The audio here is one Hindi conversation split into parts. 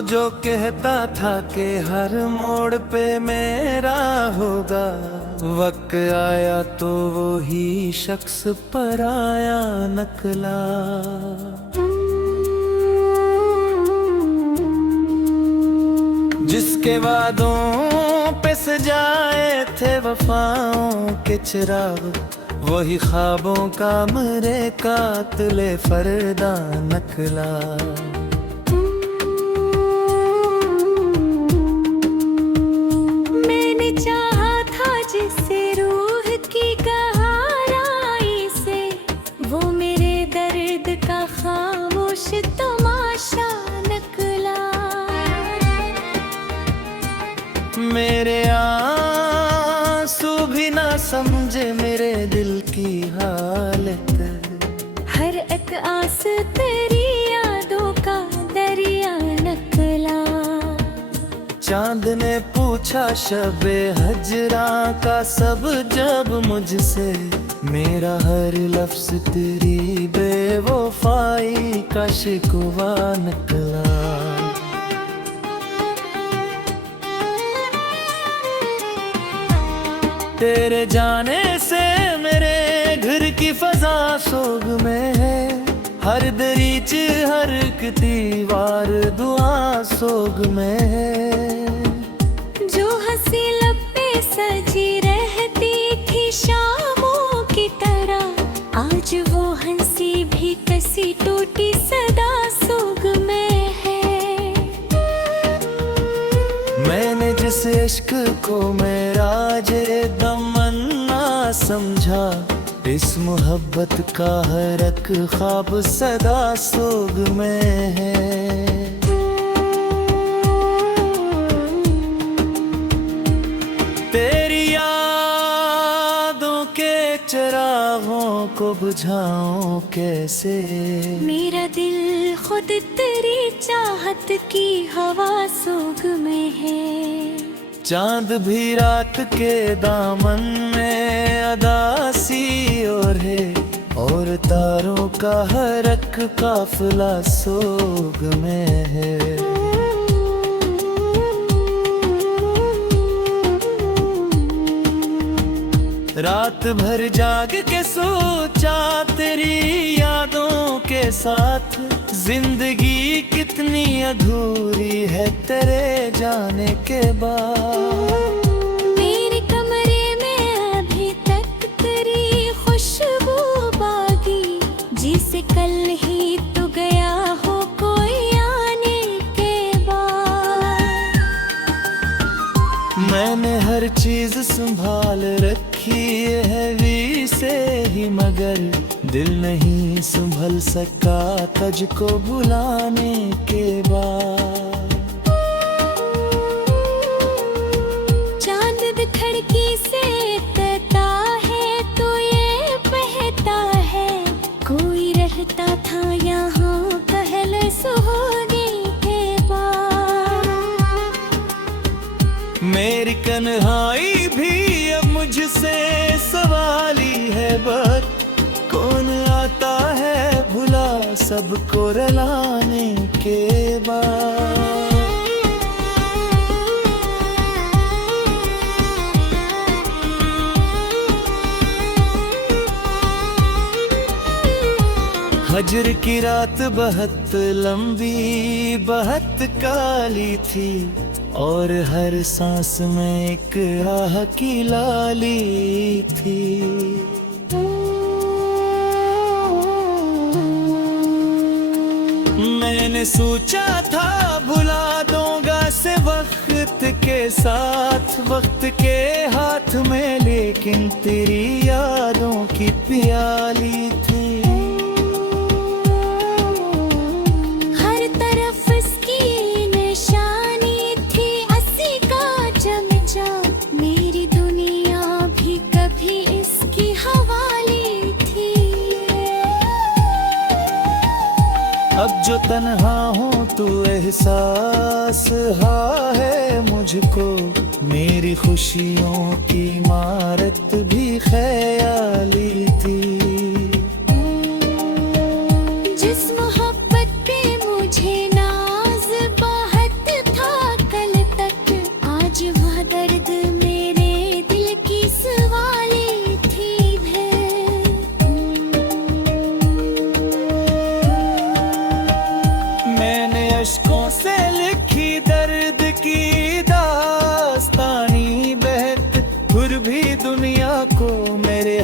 जो कहता था कि हर मोड़ पे मेरा होगा, वक्त आया तो वो ही शख्स पराया नकला। जिसके वादों पे सजाए थे वफाओं के चिराग, वही ख्वाबों का मेरे कातिले फरदा नकला। मैंने चाहा था जिससे रूह की गहराई से, वो मेरे दर्द का खामोश तमाशा नकला। मेरे आंसू भी ना समझे मेरे दिल की हालत, हर एक आस तेरी यादों का दरिया नकला। चांद ने पूछा शबे हजरा का सब जब मुझसे, मेरा हर लफ्ज तेरी बेवफाई का शिकवा निकला। तेरे जाने से मेरे घर की फजा सोग में है, हर दरीच हर एक दीवार दुआ सोग में है। जो हंसी लब पे सजी रहती थी शामों की तरह, आज वो हंसी भी कसी टूटी सदा सोग में है। मैंने जिस इश्क को मेरा जे तमन्ना समझा, इस मोहब्बत का हर एक ख्वाब सदा सोग में है। तेरी यादों के चिरागों को बुझाऊं कैसे, मेरा दिल खुद तेरी चाहत की हवा सोग में है। चांद भी रात के दामन में अदासी और है, और तारों का हर एक काफिला सोग में है। रात भर जाग के सोचा तेरी यादों के साथ, जिंदगी कितनी अधूरी है तेरे जाने के बाद। मेरे कमरे में अभी तक तेरी खुशबू बागी, जिसे कल ही तो गया हो कोई आने के बाद। मैंने हर चीज संभाल रखी है वी से ही, मगर दिल नहीं संभल सका तुझको बुलाने के बाद। चांद खिड़की से कहता है तो ये बहता है, कोई रहता था यहाँ पहले सुहाने के बाद। मेरी कन्हाई भी अब मुझसे सवाली है, बस कौन आता है भुला सबको रुलाने के बाद। हजर की रात बहुत लंबी बहुत काली थी, और हर सांस में एक राह की लाली थी। मैंने सोचा था भुला दूंगा से वक्त के साथ, वक्त के हाथ में, लेकिन तेरी यादों की प्याली थी। हर तरफ इसकी निशानी थी अस्सी का चमचा, मेरी दुनिया भी कभी इसकी हवाली थी। अब जो तन्हा हूँ तू एहसास हा है मुझको, मेरी खुशियों की इमारत भी ख्याली थी। जिस मोहब्बत पे मुझे नाज बहुत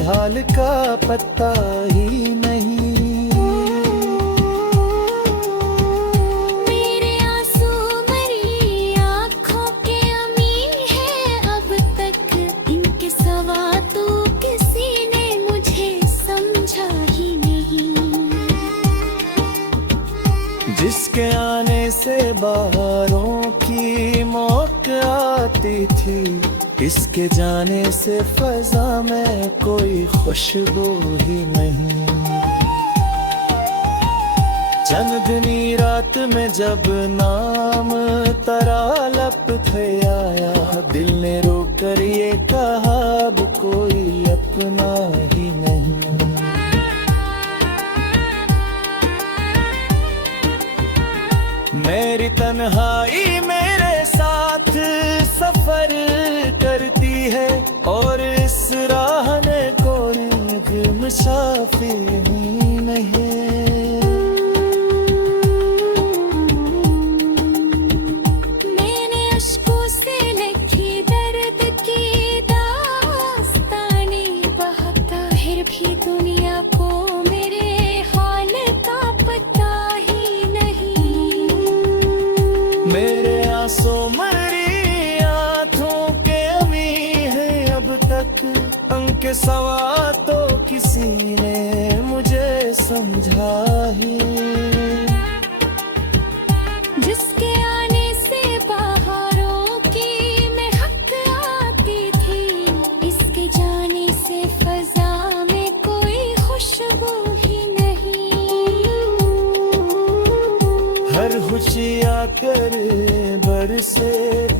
हाल का पता ही नहीं। मेरे आंसू मरी आँखों के अमी है अब तक, इनके सिवा तो किसी ने मुझे समझा ही नहीं। जिसके आने से बहारों की महक आती थी, इसके जाने से फजा में कोई खुशबू ही नहीं। चंदनी रात में जब नाम तेरा लब पे आया, दिल ने रोकर ये कहा अब कोई अपना ही नहीं। मेरी तन्हाई मेरे साथ सफर करती है, और इस राह में कोई मुसाफिर ही नहीं। मैंने अश्कों से लिखी दर्द की दास्तानी, बहता है भी दुनिया को मेरे हाल का पता ही नहीं। मेरे आंसू मरी आँखों के अमी है अब तक, उनके सवा तो किसी ने मुझे समझा ही। जिसके आने से बहारों की महक आती थी, इसके जाने से फजा में कोई खुशबू ही नहीं। हर खुशी आकर बरसे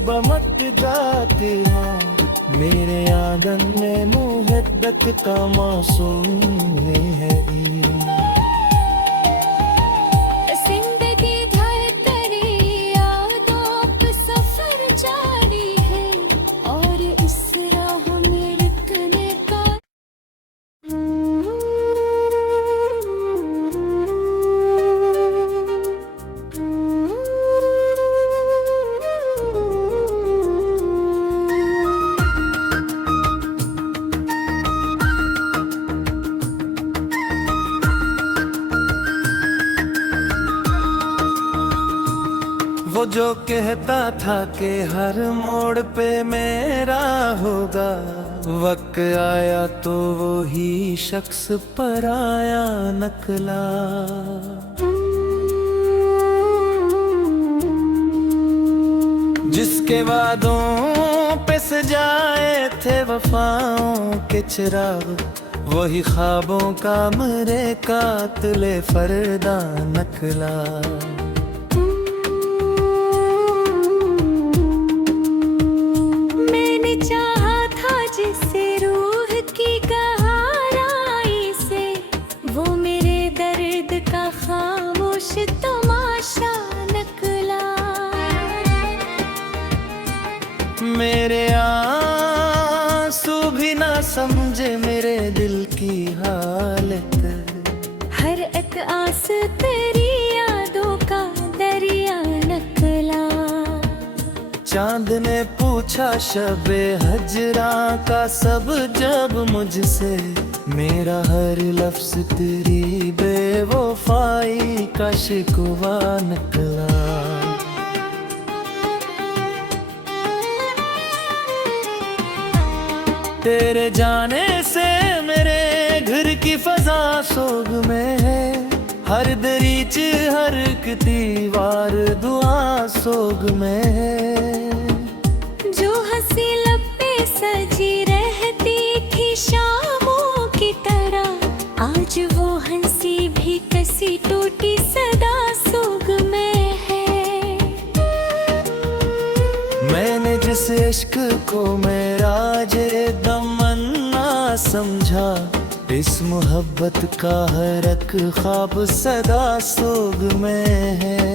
बमक जाती हूँ, मेरे आंगन में मुहब्बत का मौसम है। जिंदगी धड़कने यादों पे सफर जारी है, और इस राह में रुकने का वो जो कहता था कि हर मोड़ पे मेरा होगा, वक्त आया तो वो ही शख्स पराया नकला। जिसके वादों पे सजाए थे वफाओं के चिराग, वही ख्वाबों का मेरे कातिले फरदा नकला। मैंने चाहा था जिससे रूह की गहराई से, वो मेरे दर्द का खामोश तमाशा नकला। मेरे आंसू भी ना समझे मेरे दिल की हालत, हर एक आस तेरी यादों का दरिया नकला। चांद ने पूछा शबे हजरा का सब जब मुझसे, मेरा हर लफ्ज तेरी बेवफाई का शिकवा निकला। तेरे जाने से मेरे घर की फजा सोग में है, हर दरीच हर एक दीवार दुआ सोग में है। जो हंसी लब पे सजी रहती थी शामों की तरह, आज वो हंसी भी कसी टूटी सदा सोग में है। मैंने जिस इश्क को मेरा जे तमन्ना समझा, इस मोहब्बत का हर एक ख्वाब सदा सोग में है।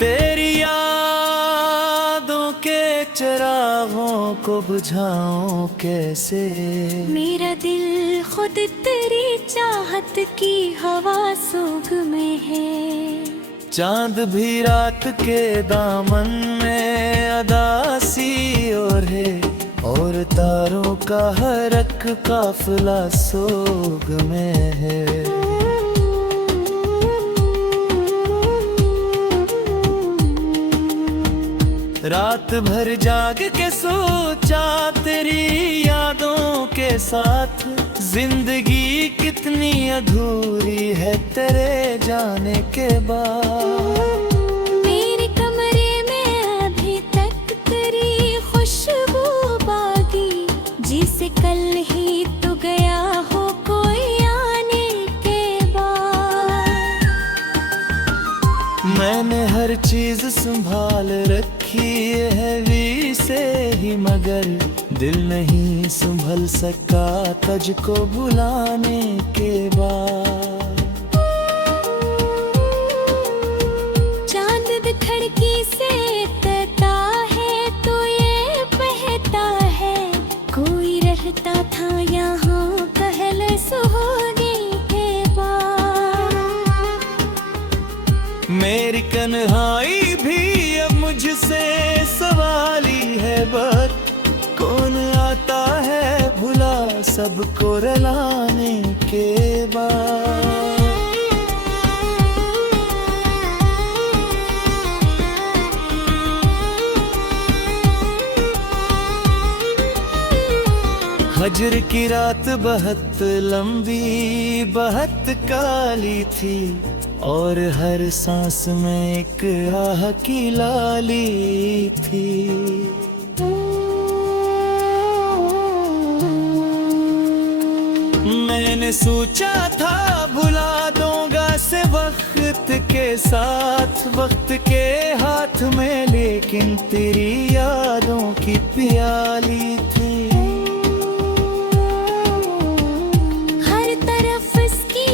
तेरी यादों के चिरागों को बुझाऊं कैसे, मेरा दिल खुद तेरी चाहत की हवा सोग में है। चांद भी रात के दामन में अदासी और तारों का हर एक काफिला सोग में है। रात भर जाग के सोचा तेरी यादों के साथ, जिंदगी कितनी अधूरी है तेरे जाने के बाद। मेरे कमरे में अभी तक तेरी खुशबू बाकी, जिसे कल ही तो गया हो कोई आने के बाद। मैंने हर चीज संभाल रखी है वी से ही, मगर दिल नहीं संभल सका तुझको बुलाने के बाद। चांद खिड़की से तता है तो ये बहता है, कोई रहता था यहाँ पहले सुहाने के बाद। मेरी कन्हाई भी अब मुझसे सवाली है, बस कौन आता है भुला सबको रुलाने के बाद। हजर की रात बहुत लंबी बहुत काली थी, और हर सांस में एक आह की लाली थी। मैंने सोचा था भुला दूंगा से वक्त के साथ, वक्त के हाथ में, लेकिन तेरी यादों की प्याली थी। हर तरफ इसकी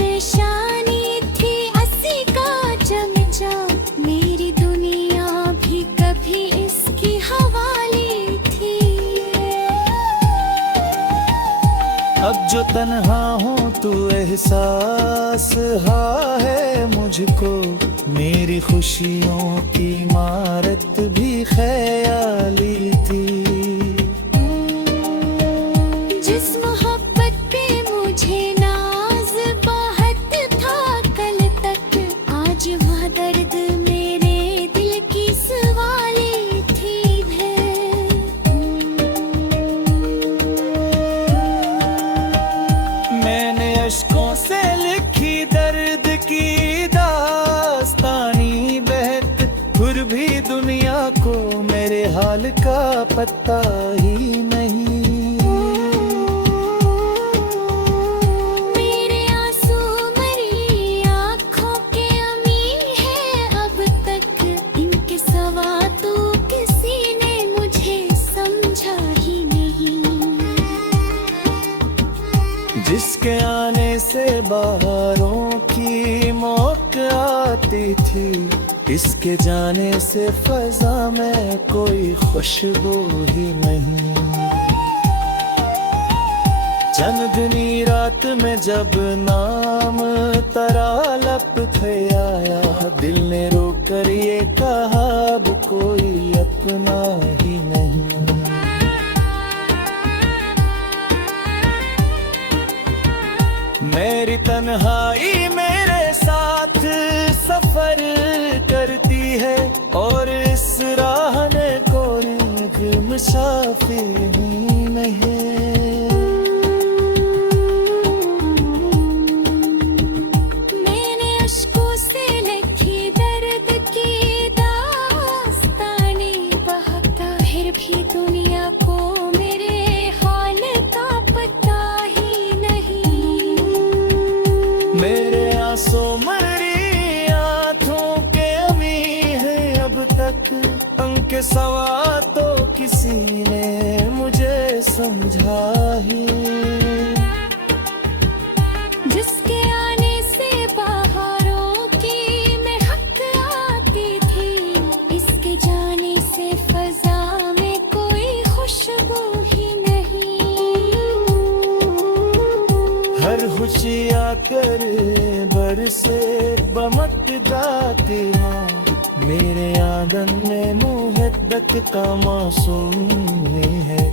निशानी थी अस्सी का चमचा, मेरी दुनिया भी कभी इसकी हवाली थी। अब जो तन्हा हूँ तू एहसास हा है मुझको, मेरी खुशियों की इमारत भी ख्याली थी। जिस मोहब्बत पे मुझे नाज बहुत था कल तक, आज वह दर्द मेरे दिल की सवाली थी है। मैंने अश्कों से लिखी दर्द की दास्तानी बहक, फिर भी दुनिया को मेरे हाल का पता ही नहीं। मेरे आंसू मरी आँखों के अमी है अब तक, इनके सिवा तो किसी ने मुझे समझा ही नहीं। जिसके आने से बहारों की मौत आती थी, इसके जाने से फजा में कोई खुशबू ही नहीं। चंदनी रात में जब नाम तेरा लब थे आया, दिल ने रोकर ये कहा अब कोई अपना ही नहीं। मेरी तन्हाई मेरे साथ सफर करती है, और इस राह ने कोई मुसाफिर ही नहीं। मैंने अश्कों से लिखी दर्द की दास्तानी, बहता फिर भी दुनिया को मेरे हाल का पता ही नहीं। मेरे आंसू मरी आँखों के अमी है अब तक, उनके सवा तो किसी ने मुझे समझा ही। जिसके आने से बहारों की महक आती थी, इसके जाने से फजा में कोई खुशबू ही नहीं। हर खुशी आकर बरसे बमक जाती हूँ, मेरे आंगन में मुहब्बत का मौसम है।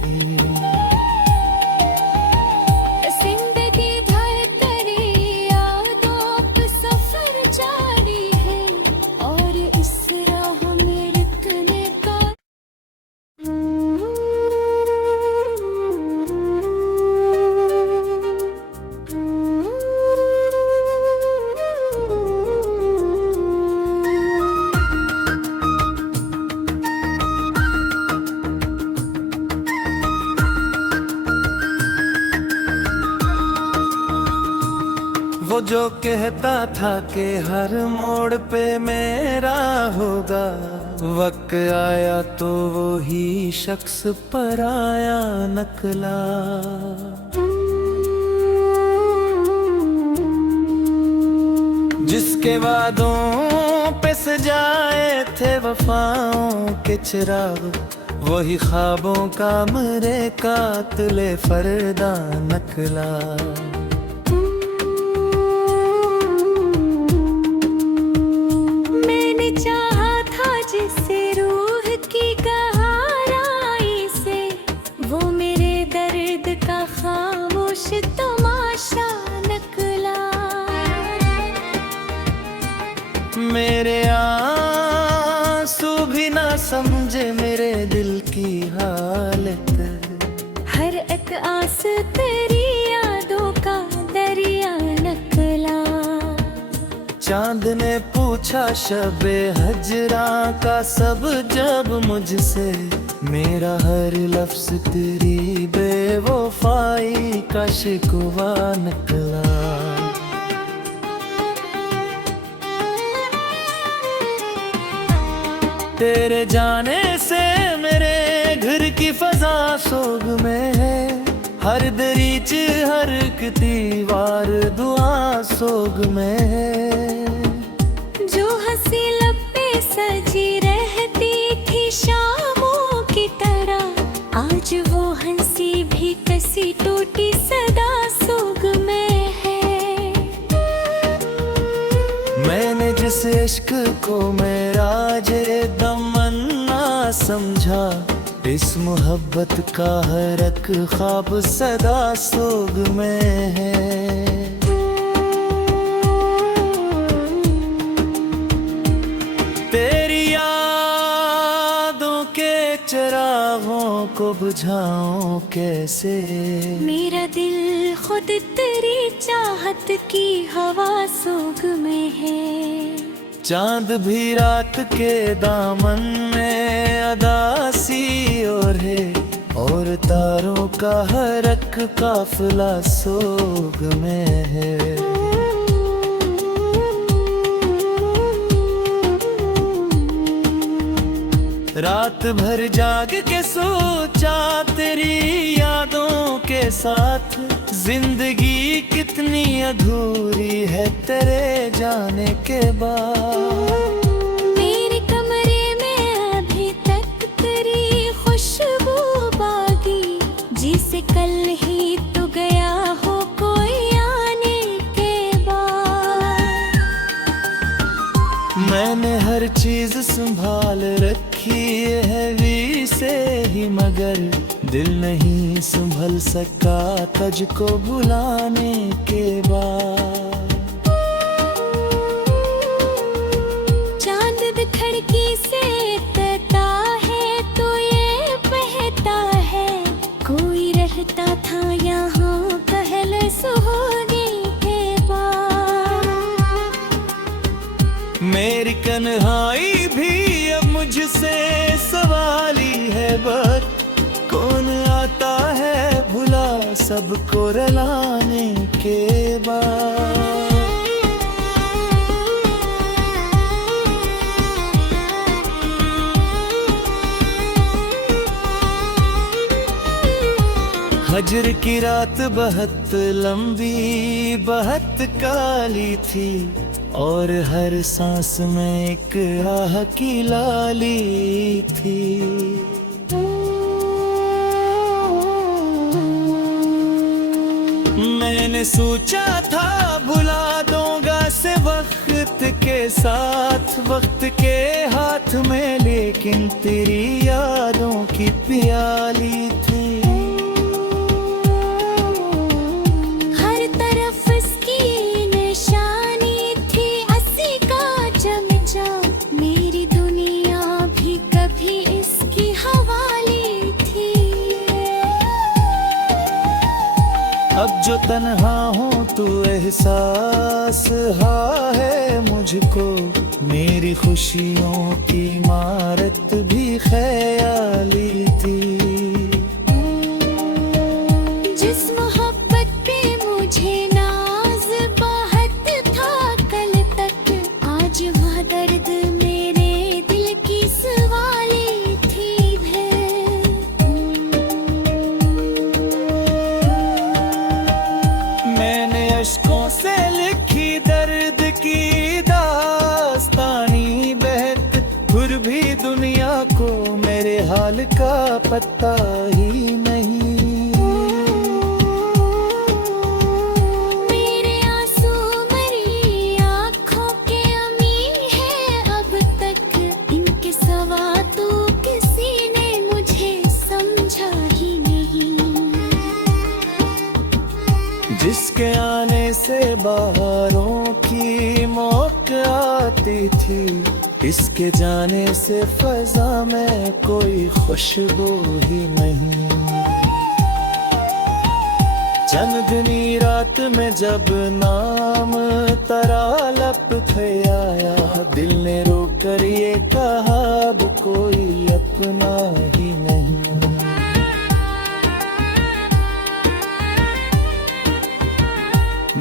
वो जो कहता था कि हर मोड़ पे मेरा होगा, वक्त आया तो वो ही शख्स पराया नकला। जिसके वादों पे सजाए थे वफाओं के चिराग, वही ख्वाबों का मेरे कातिले फरदा नकला। मैंने चाहा था जिसे रूह की गहराई से, वो मेरे दर्द का खामोश तमाशा नकला। मेरे आंसू भी ना समझे मेरे दिल की हालत, हर एक आस तेरी यादों का दरिया नकला। चांद ने पूछा शबे हजरा का सब जब मुझसे, मेरा हर लफ्ज तेरी बेवफाई का शिकवा निकला। तेरे जाने से मेरे घर की फजा सोग में है, हर दरीच हर एक दीवार दुआ सोग में है। जो हंसी लब पे सजी रहती थी शामों की तरह, आज वो हंसी भी कसी टूटी सदा सोग में है। मैंने जिस इश्क को मेरा जे तमन्ना समझा, इस मोहब्बत का हर एक ख्वाब सदा सोग में है। तेरी यादों के चिरागों को बुझाऊं कैसे, मेरा दिल खुद तेरी चाहत की हवा सोग में है। चांद भी रात के दामन में अदासी और है, और तारों का हर एक काफिला सोग में है। रात भर जाग के सोचा तेरी यादों के साथ, जिंदगी कितनी अधूरी है तेरे जाने के बाद। मेरे कमरे में अभी तक तेरी खुशबू बागी, जिसे कल ही तो गया हो कोई आने के बाद। मैंने हर चीज संभाल रखी है वी से ही, मगर दिल नहीं संभल सका तुझको बुलाने के बाद। चांद खिड़की से तकता है तो ये बहता है, कोई रहता था यहाँ पहले सुहाने के बाद। मेरी कन्हाई भी अब मुझसे सवाली है, बट कौन आता है भुला सबको रलाने के बाद। हजर की रात बहुत लंबी बहुत काली थी, और हर सांस में एक आह की लाली थी। मैंने सोचा था भुला दूंगा से वक्त के साथ, वक्त के हाथ में, लेकिन तेरी यादों की प्याली थी। हर तरफ इसकी निशानी थी अस्सी का चमचा, मेरी दुनिया भी कभी इसकी हवाली थी। अब जो तन्हा हूँ तू एहसास हा है मुझको, मेरी खुशियों की इमारत भी ख्याली थी। जिस मोहब्बत पे मुझे नाज बहुत पता ही नहीं। मेरे आंसू मरी आँखों के अमी है अब तक, इनके सवा तो किसी ने मुझे समझा ही नहीं। जिसके आने से बहारों की मौत आती थी, इसके जाने से फजा में कोई खुशबू ही नहीं। चंदनी रात में जब नाम तरा लब थे आया, दिल ने रोकर ये कहा अब कोई अपना ही नहीं।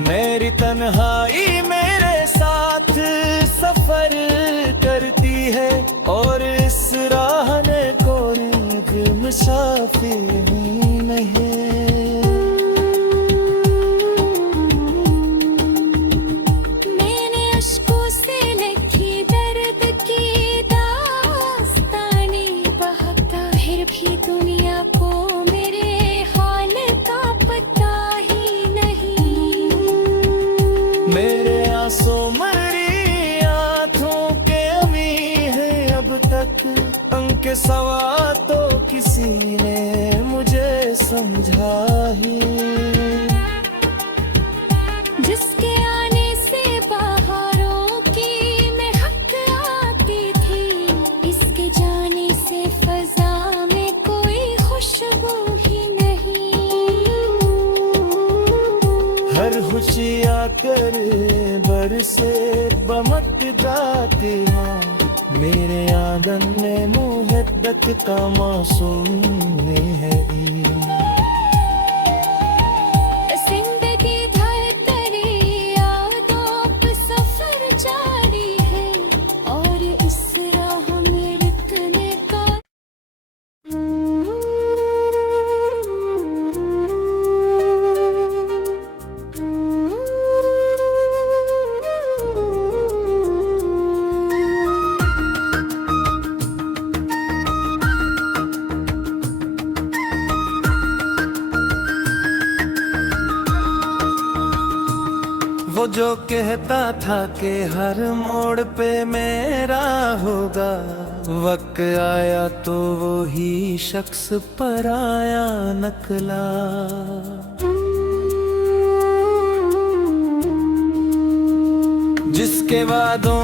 मेरी तन्हाई मेरे साथ सफर करती है, और इस राह ने कोई मुसाफिर ही नहीं। मैंने अश्कों से लिखी दर्द की दास्तानी, बहता फिर भी दुनिया को मेरे हाल का पता ही नहीं। मेरे आंसू मरी आँखों के अमी है अब तक, उनके सवा तो किसी ने मुझे समझा ही। जिसके आने से बहारों की महक आती थी, इसके जाने से फजा में कोई खुशबू ही नहीं। हर खुशी आकर बरसे बमक जाती हूँ, मेरे आंगन में मुहब्बत का मासूम है। जिंदगी धड़कने यादों पे सफर जारी है, और इस राह में रुकने का वो जो कहता था कि हर मोड़ पे मेरा होगा, वक्त आया तो वो ही शख्स पराया नकला। जिसके वादों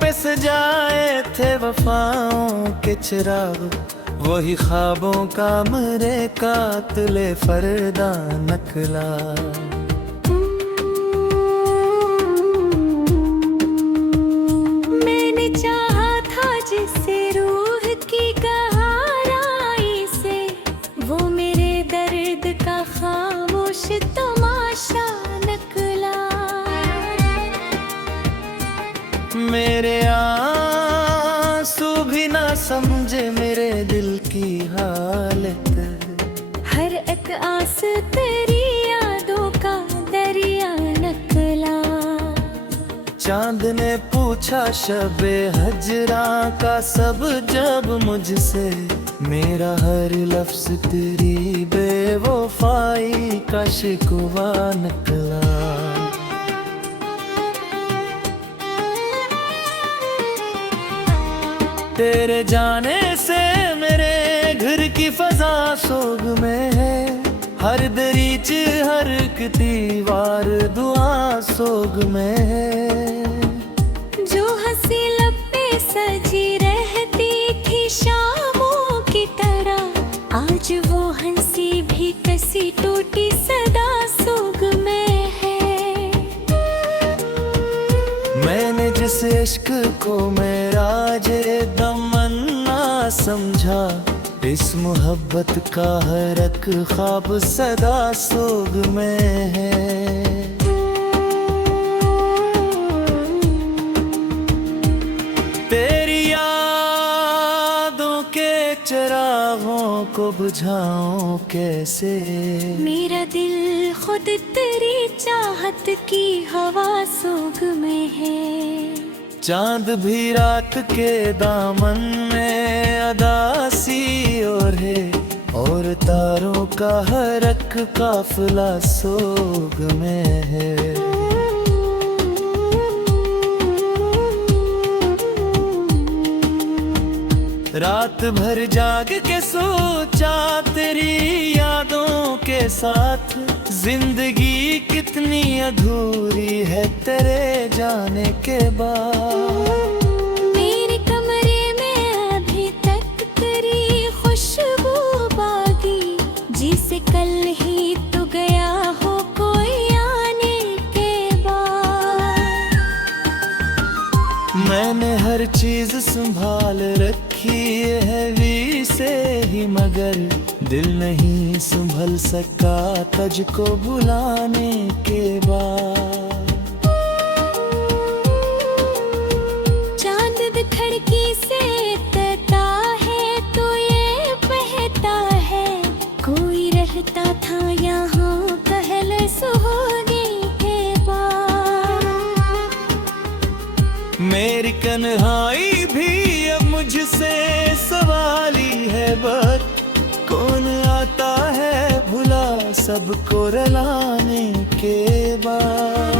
पे सजाए थे वफाओं के चिराग, वही ख्वाबों का मेरे कातिले फरदा नकला। चाहा था जिससे रूह की गहराई से, वो मेरे दर्द का खामोश तमाशा नकला। मेरे आंसू भी ना समझे मेरे दिल की हालत, हर एक आस तेरी यादों का दरिया नकला। चांद ने पूछा शबे हजरा का सब जब मुझसे, मेरा हर लफ्ज तेरी बेवफाई का शिकवा निकला। तेरे जाने से मेरे घर की फजा सोग में है, हर दरीच हर एक दीवार दुआ सोग में है। जो हंसी लब पे सजी रहती थी शामों की तरह, आज वो हंसी भी कसी टूटी सदा सोग में है। मैंने जिस इश्क को मेरा जे तमन्ना समझा, इस मोहब्बत का हर एक ख्वाब सदा सोग में है। तेरी यादों के चिरागों को बुझाऊं कैसे, मेरा दिल खुद तेरी चाहत की हवा सोग में है। चांद भी रात के दामन में अदासी और है, और तारों का हर एक काफिला सोग में है। रात भर जाग के सोचा तेरी यादों के साथ, जिंदगी कितनी अधूरी है तेरे जाने के बाद। मेरे कमरे में अभी तक तेरी खुशबू बाकी, जिसे कल ही तो गया हो कोई आने के बाद। मैंने हर चीज संभाल रखी है वी से ही, मगर दिल नहीं संभल सका तुझको बुलाने के बाद। चांद खिड़की से तता है तो ये बहता है, कोई रहता था यहाँ पहले सुहागे के बाद। मेरी कन्हाई भी अब मुझसे सवाली है, बस कौन आता है भुला सबको रुलाने के बाद।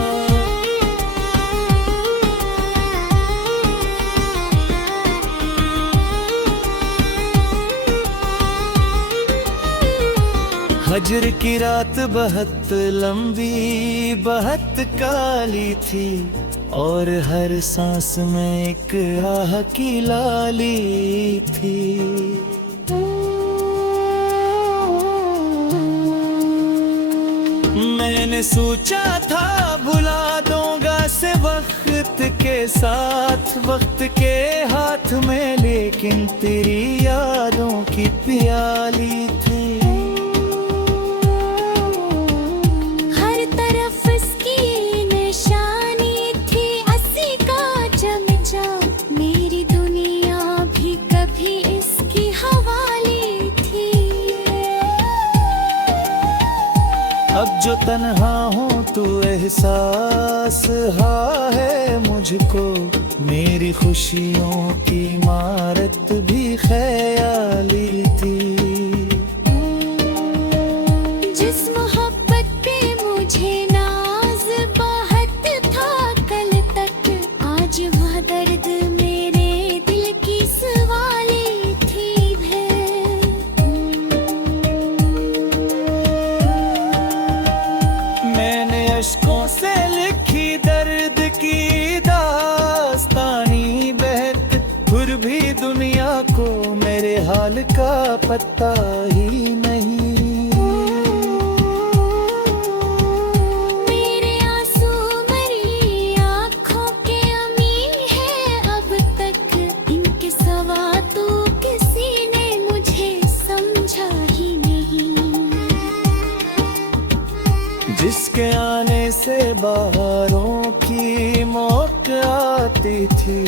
हजर की रात बहुत लंबी बहुत काली थी, और हर सांस में एक आह की लाली थी। मैंने सोचा था भुला दूंगा से वक्त के साथ, वक्त के हाथ में, लेकिन तेरी यादों की प्याली थी। हर तरफ इसकी निशानी थी अस्सी का चमचा, मेरी दुनिया भी कभी इसकी हवाली थी। अब जो तन्हा हूँ तू एहसास हा है मुझको, मेरी खुशियों की इमारत भी ख्याली थी। जिस मोहब्बत पे मुझे नाज बहुत था कल तक, आज वह दर्द मेरे दिल की सवाली थी है। मैंने अश्कों से लिखी दर्द की दास्तानी बहक, फिर भी दुनिया को मेरे हाल का पता ही नहीं। मेरे आंसू मरी आँखों के अमी है अब तक, इनके सवा तो किसी ने मुझे समझा ही नहीं। जिसके आने से बहारों की मौत आती थी,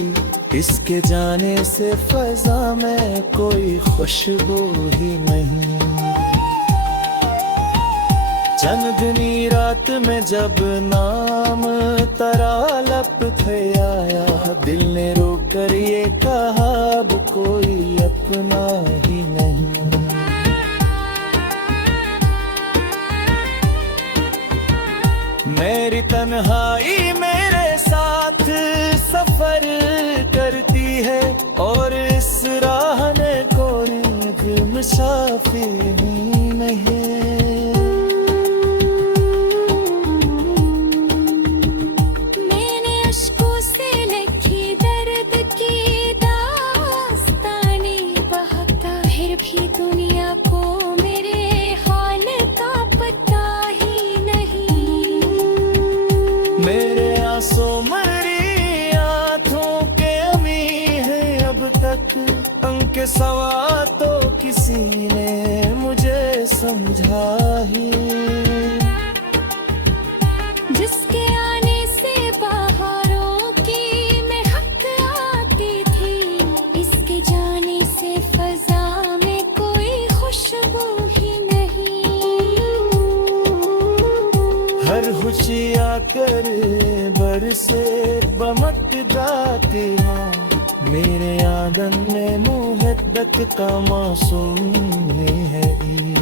इसके जाने से फजा में कोई खुशबू ही नहीं। चंदनी रात में जब नाम तेरा लब थे आया, दिल ने रोकर ये कहा अब कोई अपना ही नहीं। मेरी तन्हाई मेरे साथ सफर करती है, और इस राह ने कोई मुसाफिर ही नहीं। मैंने अश्कों से लिखी दर्द की दास्तानी बहता, फिर भी दुनिया को मेरे हाल का पता ही नहीं। मेरे आंसू मरी आँखों के अमी है अब तक, उनके सवा तो किसी ने मुझे समझा ही। जिसके आने से बहारों की महक आती थी, इसके जाने से फजा में कोई खुशबू ही नहीं। हर खुशी आकर बरसे बमट जाती हूँ, मेरे आंगन में मुहब्बत का मौसम है ईद।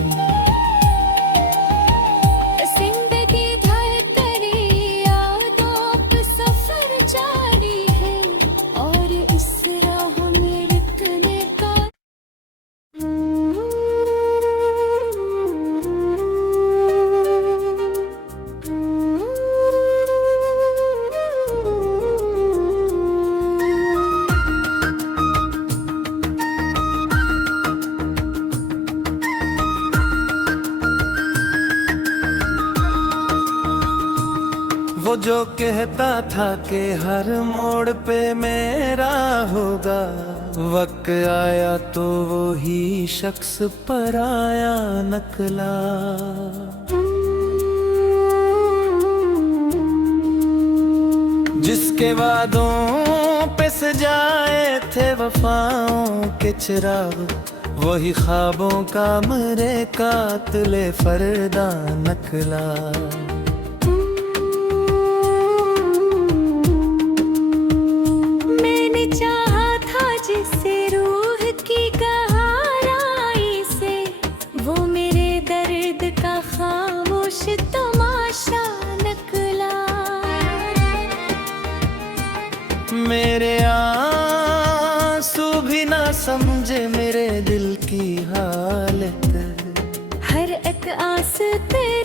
जिंदगी भर तेरी यादों पे सफर जारी है और इस राह में रुकने का वो जो कहता था कि हर मोड़ पे मेरा होगा, वक्त आया तो वो ही शख्स पराया नकला। जिसके वादों पे सजाए थे वफाओं के चिराग, वही ख्वाबों का मरे कातिले फरदा नकला। मैंने चाहा था जिससे रूह की गहराई से, वो मेरे दर्द का खामोश तमाशा नकला। मेरे आंसू भी ना समझे मेरे दिल की हालत, हर एक आस तेरे